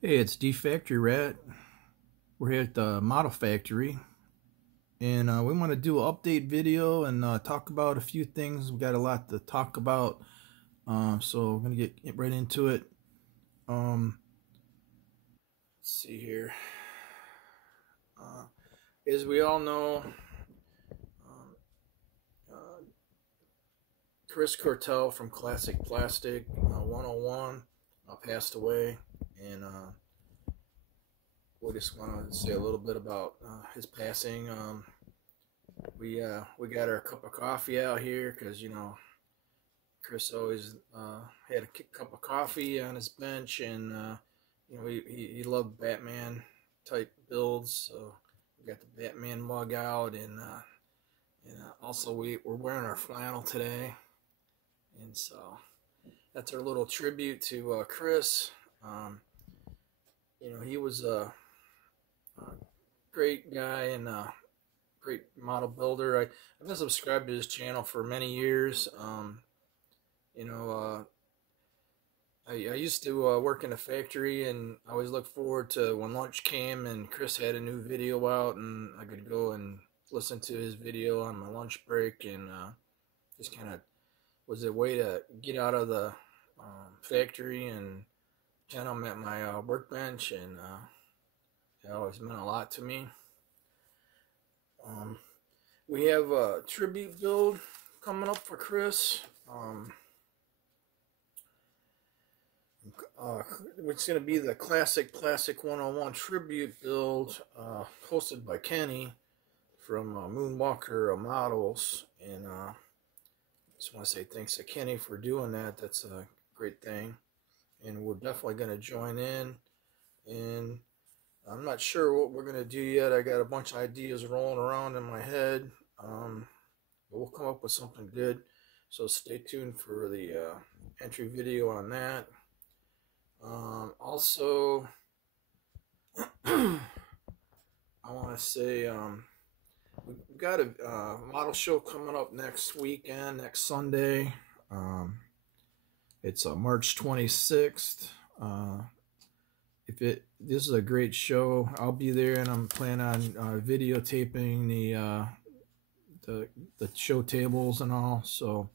Hey, it's D Factory Rat. We're here at the model factory, and we want to do an update video and talk about a few things. We got a lot to talk about, so we're gonna get right into it. Um, let's see here. Uh, as we all know, um, uh, Chris Cortel from Classic Plastic 101 passed away, and we just want to say a little bit about his passing. We got our cup of coffee out here because Chris always had a cup of coffee on his bench, and he loved Batman type builds. So we got the Batman mug out, and also we're wearing our flannel today, and so that's our little tribute to Chris. He was a great guy and great model builder. I've been subscribed to his channel for many years. You know, I used to work in a factory, and I always looked forward to when lunch came and Chris had a new video out, and I could go and listen to his video on my lunch break, and just kind of was a way to get out of the factory and kind of at my workbench, and it always meant a lot to me. We have a tribute build coming up for Chris. It's going to be the Classic Plastic 101 tribute build, hosted by Kenny from Moonwalker Models. And just want to say thanks to Kenny for doing that. That's a great thing. And we're definitely going to join in. And I'm not sure what we're going to do yet. I got a bunch of ideas rolling around in my head. But we'll come up with something good. So stay tuned for the entry video on that. Also, I want to say we've got a model show coming up next weekend, next Sunday. It's March 26th. This is a great show. I'll be there, and I'm planning on videotaping the show tables and all. So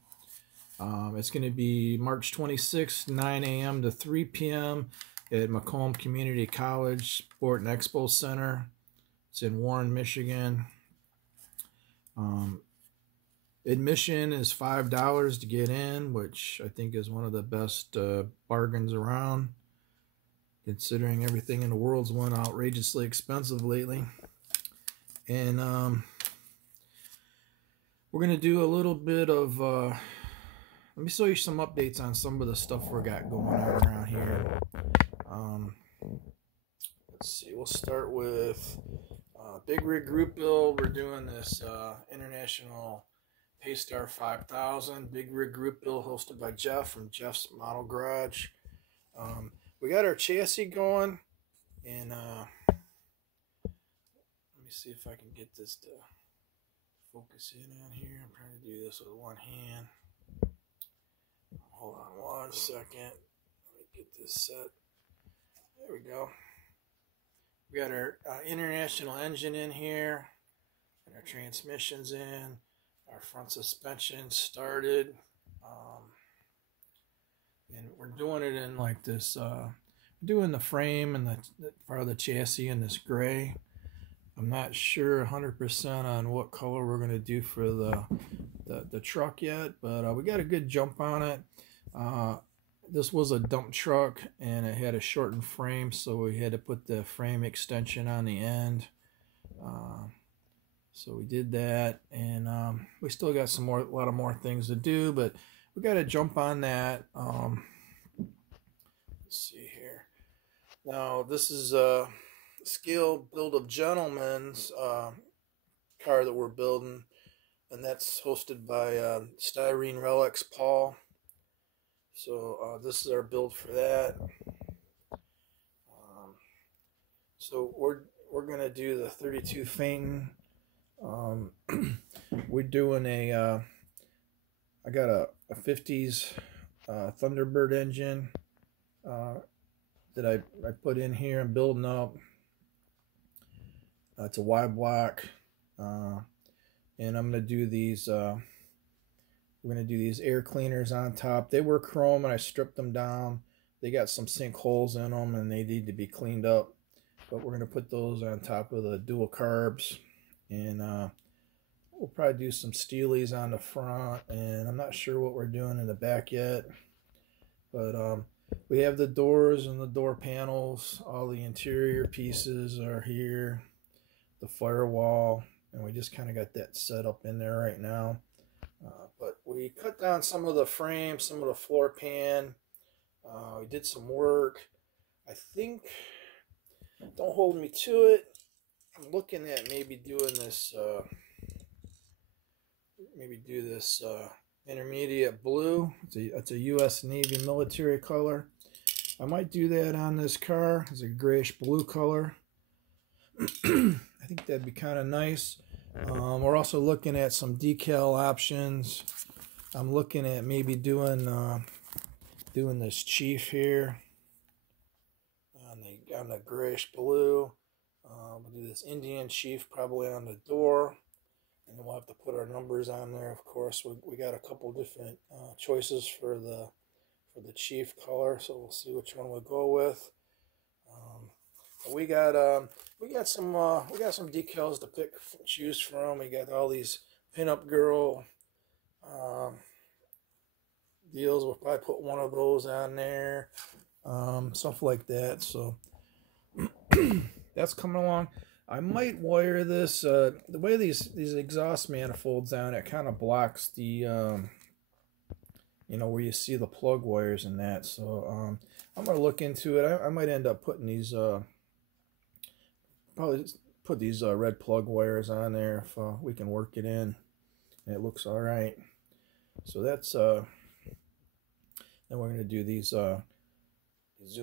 it's going to be March 26th, 9 a.m. to 3 p.m. at Macomb Community College Sport and Expo Center. It's in Warren, Michigan. Admission is $5 to get in, which I think is one of the best bargains around, considering everything in the world's went outrageously expensive lately. And we're going to do a little bit of... let me show you some updates on some of the stuff we got going on around here. Let's see. We'll start with Big Rig Group Build. We're doing this International Paystar 5000 Big Rig Group Build hosted by Jeff from Jeff's Model Garage. We got our chassis going, and let me see if I can get this to focus in on here. I'm trying to do this with one hand. Hold on one second. Let me get this set. There we go. We got our international engine in here, and our transmissions in, our front suspension started, and we're doing it in like this, doing the frame and the part of the chassis in this gray. I'm not sure 100% on what color we're going to do for the truck yet, but we got a good jump on it. This was a dump truck, and it had a shortened frame, so we had to put the frame extension on the end. So we did that, and we still got a lot of more things to do, but we got to jump on that. Let's see here. Now, this is a scale build of Gentleman's car that we're building, and that's hosted by Styrene Relics Paul. So this is our build for that. So we're gonna do the 32 Phaeton. We're doing I got a 50s Thunderbird engine, that I put in here and building up. It's a Y block, and I'm gonna do these. We're gonna do these air cleaners on top. They were chrome, and I stripped them down. They got some sinkholes in them, and they need to be cleaned up. But we're gonna put those on top of the dual carbs, and we'll probably do some steelies on the front, and I'm not sure what we're doing in the back yet. But we have the doors and the door panels. All the interior pieces are here. The firewall, and we just kind of got that set up in there right now. But we cut down some of the frame, some of the floor pan. We did some work. I think, don't hold me to it, I'm looking at maybe doing this, maybe do this intermediate blue. It's a U.S. Navy military color. I might do that on this car. It's a grayish blue color. I think that'd be kind of nice. We're also looking at some decal options. I'm looking at maybe doing this Chief here on the grayish blue. We'll do this Indian Chief probably on the door, and then we'll have to put our numbers on there. Of course, we got a couple different choices for the Chief color, so we'll see which one we'll go with. We got some decals to choose from. We got all these pinup girl deals. We'll probably put one of those on there, stuff like that. So that's coming along. I might wire this. The way these exhaust manifolds on it kind of blocks the where you see the plug wires and that. So I'm gonna look into it. I might end up putting these. Probably put these red plug wires on there if we can work it in. And it looks all right. So that's then we're gonna do these zoom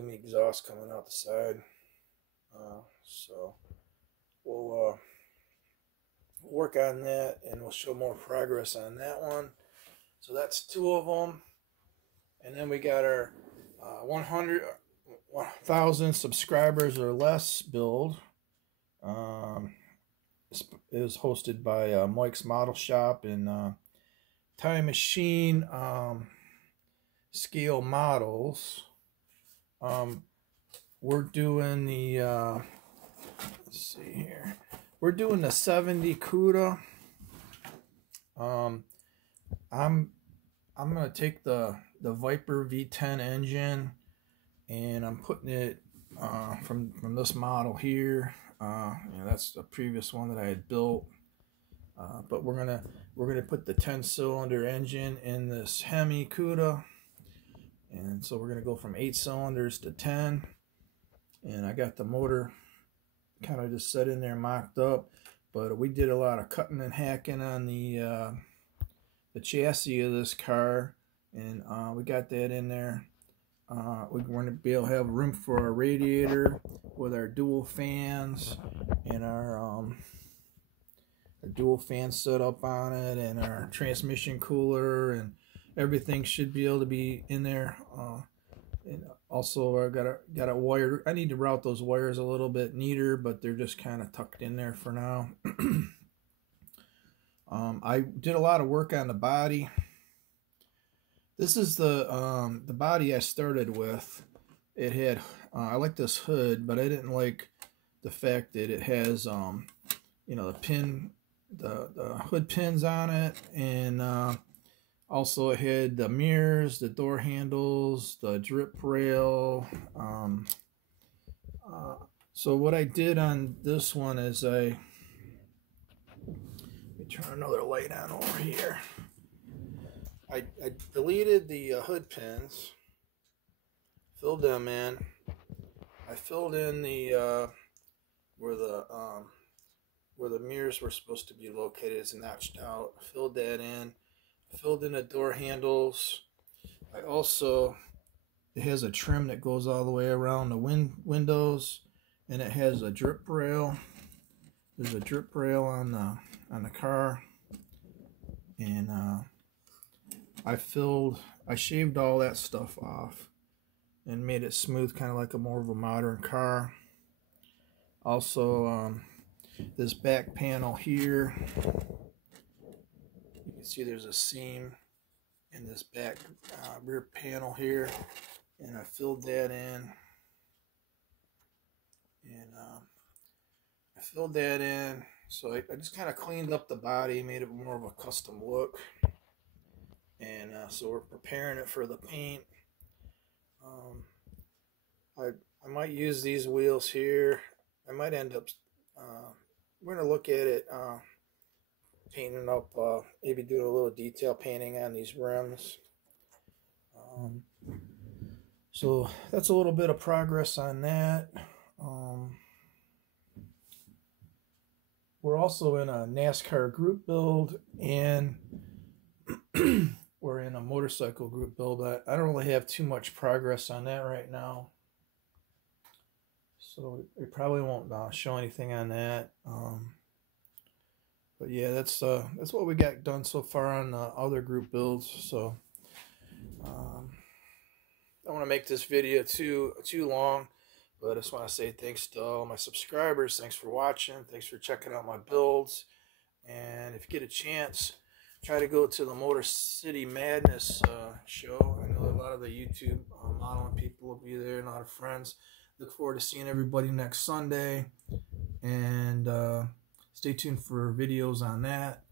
exhaust coming out the side. So we'll work on that, and we'll show more progress on that one. So that's two of them, and then we got our 1,000 subscribers or less build. It was hosted by Mike's Model Shop and Time Machine Scale Models. We're doing the let's see here. We're doing the 70 CUDA. I'm gonna take the Viper V10 engine, and I'm putting it from this model here. That's the previous one that I had built, but we're gonna put the 10-cylinder engine in this Hemi CUDA, and so we're gonna go from 8 cylinders to 10. And I got the motor kind of just set in there, mocked up, but we did a lot of cutting and hacking on the chassis of this car, and we got that in there. We're going to be able to have room for our radiator with our dual fans and our dual fan set up on it, and our transmission cooler, and everything should be able to be in there. And also, I got a wire. I need to route those wires a little bit neater, but they're just kind of tucked in there for now. I did a lot of work on the body. This is the body I started with. It had I like this hood, but I didn't like the fact that it has the hood pins on it, and also it had the mirrors, the door handles, the drip rail. So what I did on this one is let me turn another light on over here. I deleted the hood pins, filled them in. I filled in the where the mirrors were supposed to be located. It's notched out. Filled that in. Filled in the door handles. I also, it has a trim that goes all the way around the windows, and it has a drip rail. There's a drip rail on the car, and I shaved all that stuff off, and made it smooth, kind of like a more of a modern car. Also, this back panel here, you can see there's a seam in this back rear panel here, and I filled that in. And I filled that in, so I just kind of cleaned up the body, made it more of a custom look. And so we're preparing it for the paint. I might use these wheels here. I might end up, we're going to look at it, painting up, maybe doing a little detail painting on these rims. So that's a little bit of progress on that. We're also in a NASCAR group build, and we're in a motorcycle group build, but I don't really have too much progress on that right now. So we probably won't show anything on that. But yeah, that's what we got done so far on other group builds. So I don't want to make this video too long, but I just want to say thanks to all my subscribers. Thanks for watching. Thanks for checking out my builds. And if you get a chance, try to go to the Motor City Madness show. I know a lot of the YouTube modeling people will be there, and a lot of friends. Look forward to seeing everybody next Sunday. And stay tuned for videos on that.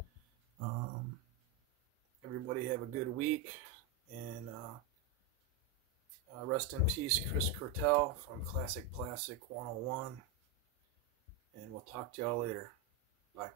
Everybody have a good week. And rest in peace, Chris Cortel from Classic Plastic 101. And we'll talk to y'all later. Bye.